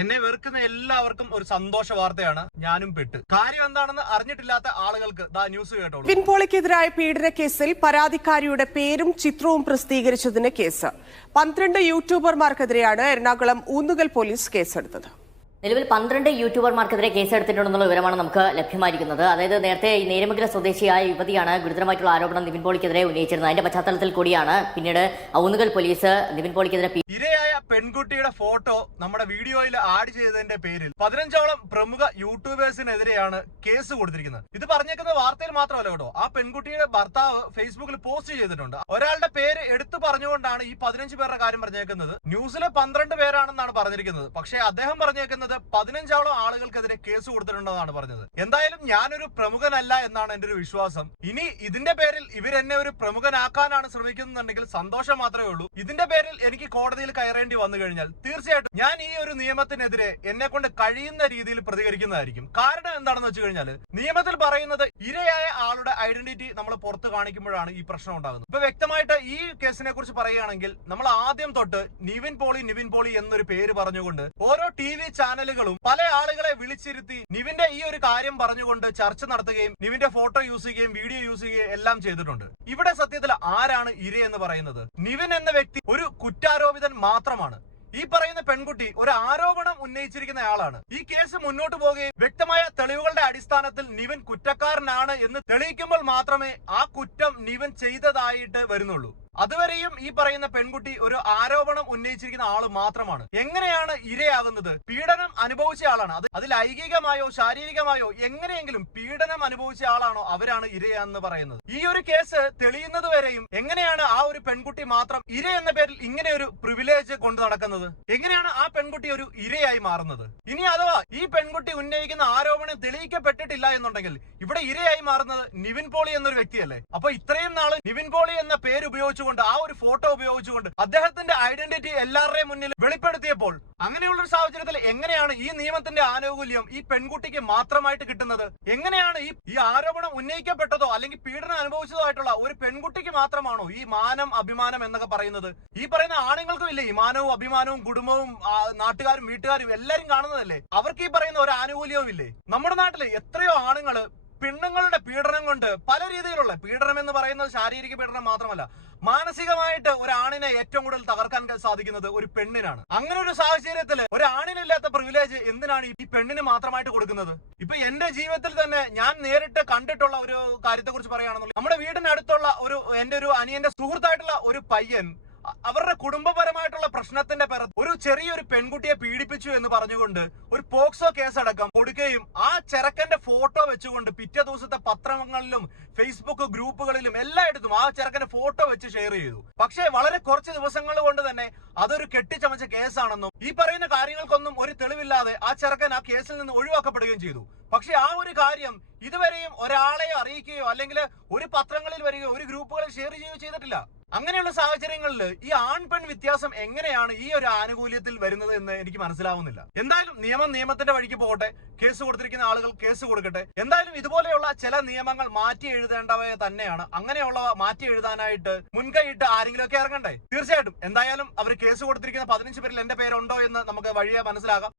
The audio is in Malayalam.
എന്നെ വെറുക്കുന്ന എല്ലാവർക്കും ഒരു സന്തോഷ വാർത്തയാണ് ഞാനും പെട്ട്. കാര്യം എന്താണെന്ന് അറിഞ്ഞിട്ടില്ലാത്ത ആളുകൾക്ക് ദാ ന്യൂസ് കേട്ടോളൂ. വിൻ പോളിക്കെതിരായ പീഡന കേസിൽ പരാതിക്കാരിയുടെ പേരും ചിത്രവും പ്രസിദ്ധീകരിച്ചതിന് കേസ്. പന്ത്രണ്ട് യൂട്യൂബർമാർക്കെതിരെയാണ് എറണാകുളം ഊന്നുകൽ പോലീസ് കേസെടുത്തത്. നിലവിൽ പന്ത്രണ്ട് യൂട്യൂബർമാർക്കെതിരെ കേസെടുത്തിട്ടുണ്ടെന്നുള്ള വിവരമാണ് നമുക്ക് ലഭ്യമായിരിക്കുന്നത്. അതായത് നേരത്തെ ഈ നേരമംഗല സ്വദേശിയായ യുവതിയാണ് ഗുരുതരമായിട്ടുള്ള ആരോപണം നിവിൻ പോളിക്കെതിരെ ഉന്നയിച്ചിരുന്നത്. അതിന്റെ പശ്ചാത്തലത്തിൽ കൂടിയാണ് പിന്നീട് ഔന്നുകൽ പോലീസ് നിവിൻ പോളിക്കെതിരെ പെൺകുട്ടിയുടെ ഫോട്ടോ നമ്മുടെ വീഡിയോയിൽ ആഡ് ചെയ്തതിന്റെ പേരിൽ പതിനഞ്ചോളം പ്രമുഖ യൂട്യൂബേഴ്സിനെതിരെയാണ് കേസ് കൊടുത്തിരിക്കുന്നത്. ഇത് പറഞ്ഞേക്കുന്ന വാർത്തയിൽ മാത്രമല്ല കേട്ടോ. ആ പെൺകുട്ടിയുടെ ഭർത്താവ് ഫേസ്ബുക്കിൽ പോസ്റ്റ് ചെയ്തിട്ടുണ്ട്. ഒരാളുടെ പേര് എടുത്തു പറഞ്ഞുകൊണ്ടാണ് ഈ പതിനഞ്ച് പേരുടെ കാര്യം പറഞ്ഞേക്കുന്നത്. ന്യൂസിലെ പന്ത്രണ്ട് പേരാണെന്നാണ് പറഞ്ഞിരിക്കുന്നത്. പക്ഷേ അദ്ദേഹം പറഞ്ഞേക്കുന്നത് പതിനഞ്ചോളം ആളുകൾക്കെതിരെ കേസ് കൊടുത്തിട്ടുണ്ടെന്നാണ് പറഞ്ഞത്. എന്തായാലും ഞാനൊരു പ്രമുഖനല്ല എന്നാണ് എന്റെ ഒരു വിശ്വാസം. ഇനി ഇതിന്റെ പേരിൽ ഇവരെന്നെ ഒരു പ്രമുഖനാക്കാനാണ് ശ്രമിക്കുന്നുണ്ടെങ്കിൽ സന്തോഷം മാത്രമേ ഉള്ളൂ. ഇതിന്റെ പേരിൽ എനിക്ക് കോടതിയിൽ കയറേണ്ടി വന്നു കഴിഞ്ഞാൽ തീർച്ചയായിട്ടും ഞാൻ ഈ ഒരു നിയമത്തിനെതിരെ എന്നെ കൊണ്ട് കഴിയുന്ന രീതിയിൽ പ്രതികരിക്കുന്നതായിരിക്കും. കാരണം എന്താണെന്ന് വെച്ച് കഴിഞ്ഞാൽ നിയമത്തിൽ പറയുന്നത് ഇരയായ ആളുടെ ഐഡന്റിറ്റി നമ്മൾ പുറത്ത് കാണിക്കുമ്പോഴാണ് ഈ പ്രശ്നം ഉണ്ടാകുന്നത്. ഇപ്പൊ വ്യക്തമായിട്ട് ഈ കേസിനെ കുറിച്ച് പറയുകയാണെങ്കിൽ നമ്മൾ ആദ്യം തൊട്ട് നിവിൻ പോളി നിവിൻ പോളി എന്നൊരു പേര് പറഞ്ഞുകൊണ്ട് ഓരോ ടി വി ചാനലുകളും പല ആളുകളെ വിളിച്ചിരുത്തി നിവിന്റെ ഈ ഒരു കാര്യം പറഞ്ഞുകൊണ്ട് ചർച്ച നടത്തുകയും നിവിന്റെ ഫോട്ടോ യൂസ് ചെയ്യുകയും വീഡിയോ യൂസ് ചെയ്യുകയും എല്ലാം ചെയ്തിട്ടുണ്ട്. ഇവിടെ സത്യത്തിൽ ആരാണ് ഇര എന്ന് പറയുന്നത്? നിവിൻ എന്ന വ്യക്തി ഒരു കുറ്റാരോപിതൻ മാത്രമാണ്. ഈ പറയുന്ന പെൺകുട്ടി ഒരു ആരോപണം ഉന്നയിച്ചിരിക്കുന്ന ആളാണ്. ഈ കേസ് മുന്നോട്ട് പോകുകയും വ്യക്തമായ തെളിവുകളുടെ അടിസ്ഥാനത്തിൽ നിവൻ കുറ്റക്കാരനാണ് എന്ന് തെളിയിക്കുമ്പോൾ മാത്രമേ ആ കുറ്റം നിവൻ ചെയ്തതായിട്ട് വരുന്നുള്ളൂ. അതുവരെയും ഈ പറയുന്ന പെൺകുട്ടി ഒരു ആരോപണം ഉന്നയിച്ചിരിക്കുന്ന ആൾ മാത്രമാണ്. എങ്ങനെയാണ് ഇരയാകുന്നത്? പീഡനം അനുഭവിച്ച ആളാണ്. അത് അത് ലൈംഗികമായോ ശാരീരികമായോ എങ്ങനെയെങ്കിലും പീഡനം അനുഭവിച്ച ആളാണോ അവരാണ് ഇരയെന്ന് പറയുന്നത്. ഈ ഒരു കേസ് തെളിയുന്നത് വരെയും എങ്ങനെയാണ് ആ ഒരു പെൺകുട്ടി മാത്രം ഇര എന്ന പേരിൽ ഇങ്ങനെ ഒരു പ്രിവിലേജ് കൊണ്ടു നടക്കുന്നത്? എങ്ങനെയാണ് ആ പെൺകുട്ടി ഒരു ഇരയായി മാറുന്നത്? ഇനി അഥവാ ഈ പെൺകുട്ടി ഉന്നയിക്കുന്ന ആരോപണം തെളിയിക്കപ്പെട്ടിട്ടില്ല എന്നുണ്ടെങ്കിൽ ഇവിടെ ഇരയായി മാറുന്നത് നിവിൻ പോളി എന്നൊരു വ്യക്തിയല്ലേ? അപ്പൊ ഇത്രയും നാൾ നിവിൻ പോളി എന്ന പേര് ഉപയോഗിച്ചുകൊണ്ട് ആ ഒരു ഫോട്ടോ ഉപയോഗിച്ചുകൊണ്ട് അദ്ദേഹത്തിന്റെ ഐഡന്റിറ്റി എല്ലാവരുടെയും മുന്നിൽ വെളിപ്പെടുത്തിയപ്പോൾ അങ്ങനെയുള്ള ഒരു സാഹചര്യത്തിൽ എങ്ങനെയാണ് ഈ നിയമത്തിന്റെ ആനുകൂല്യം ഈ പെൺകുട്ടിക്ക് മാത്രമായിട്ട് കിട്ടുന്നത്? എങ്ങനെയാണ് ഈ ഈ ആരോപണം ഉന്നയിക്കപ്പെട്ടതോ അല്ലെങ്കിൽ പീഡനം അനുഭവിച്ചതോ ആയിട്ടുള്ള ഒരു പെൺകുട്ടിക്ക് മാത്രമാണോ ഈ മാനം അഭിമാനം എന്നൊക്കെ പറയുന്നത്? ഈ പറയുന്ന ആണുങ്ങൾക്കും ഇല്ലേ ഈ മാനവും അഭിമാനവും കുടുംബവും നാട്ടുകാരും വീട്ടുകാരും എല്ലാരും കാണുന്നതല്ലേ? അവർക്ക് ഈ പറയുന്ന ഒരു ആനുകൂല്യവും ഇല്ലേ? നമ്മുടെ നാട്ടിൽ എത്രയോ ആണുങ്ങൾ പെണ്ണുങ്ങളുടെ പീഡനം കൊണ്ട് പല രീതിയിലുള്ള പീഡനം എന്ന് പറയുന്നത് ശാരീരിക പീഡനം മാത്രമല്ല മാനസികമായിട്ട് ഒരു ആണിനെ ഏറ്റവും കൂടുതൽ തകർക്കാൻ സാധിക്കുന്നത് ഒരു പെണ്ണിനാണ്. അങ്ങനെ ഒരു സാഹചര്യത്തിൽ ഒരു ആണിനില്ലാത്ത പ്രിവിലേജ് എന്തിനാണ് ഈ പെണ്ണിന് മാത്രമായിട്ട് കൊടുക്കുന്നത്? ഇപ്പൊ എന്റെ ജീവിതത്തിൽ തന്നെ ഞാൻ നേരിട്ട് കണ്ടിട്ടുള്ള ഒരു കാര്യത്തെക്കുറിച്ച് കുറിച്ച് പറയുകയാണെന്നുണ്ടെങ്കിൽ നമ്മുടെ വീടിനടുത്തുള്ള ഒരു എന്റെ ഒരു അനിയന്റെ സുഹൃത്തായിട്ടുള്ള ഒരു പയ്യൻ അവരുടെ കുടുംബപരമായിട്ടുള്ള പ്രശ്നത്തിന്റെ പുറത്ത് ഒരു ചെറിയൊരു പെൺകുട്ടിയെ പീഡിപ്പിച്ചു എന്ന് പറഞ്ഞുകൊണ്ട് ഒരു പോക്സോ കേസ് അടക്കം കൊടുക്കുകയും ആ ചെറുക്കന്റെ ഫോട്ടോ വെച്ചുകൊണ്ട് പിറ്റേ ദിവസത്തെ പത്രങ്ങളിലും ഫേസ്ബുക്ക് ഗ്രൂപ്പുകളിലും എല്ലായിടത്തും ആ ചെറുക്കന്റെ ഫോട്ടോ വെച്ച് ഷെയർ ചെയ്തു. പക്ഷേ വളരെ കുറച്ച് ദിവസങ്ങൾ കൊണ്ട് തന്നെ അതൊരു കെട്ടിച്ചമച്ച കേസാണെന്നും ഈ പറയുന്ന കാര്യങ്ങൾക്കൊന്നും ഒരു തെളിവില്ലാതെ ആ ചെറുക്കൻ ആ കേസിൽ നിന്ന് ഒഴിവാക്കപ്പെടുകയും ചെയ്തു. പക്ഷെ ആ ഒരു കാര്യം ഇതുവരെയും ഒരാളെ അറിയിക്കുകയോ അല്ലെങ്കിൽ ഒരു പത്രങ്ങളിൽ വരികയോ ഒരു ഗ്രൂപ്പുകളിൽ ഷെയർ ചെയ്യുകയോ ചെയ്തിട്ടില്ല. അങ്ങനെയുള്ള സാഹചര്യങ്ങളിൽ ഈ ആൺ പെൺ വ്യത്യാസം എങ്ങനെയാണ് ഈ ഒരു ആനുകൂല്യത്തിൽ വരുന്നത് എന്ന് എനിക്ക് മനസ്സിലാവുന്നില്ല. എന്തായാലും നിയമം നിയമത്തിന്റെ വഴിക്ക് പോകട്ടെ കേസ് കൊടുത്തിരിക്കുന്ന ആളുകൾ കേസ് കൊടുക്കട്ടെ. എന്തായാലും ഇതുപോലെയുള്ള ചില നിയമങ്ങൾ മാറ്റി എഴുതേണ്ടവയെ തന്നെയാണ്. അങ്ങനെയുള്ളവ മാറ്റി എഴുതാനായിട്ട് മുൻകൈയിട്ട് ആരെങ്കിലും ഒക്കെ ഇറങ്ങണ്ടേ? തീർച്ചയായിട്ടും. എന്തായാലും അവർ കേസ് കൊടുത്തിരിക്കുന്ന പതിനഞ്ച് പേരിൽ എന്റെ പേരുണ്ടോ എന്ന് നമുക്ക് വഴിയെ മനസ്സിലാകാം.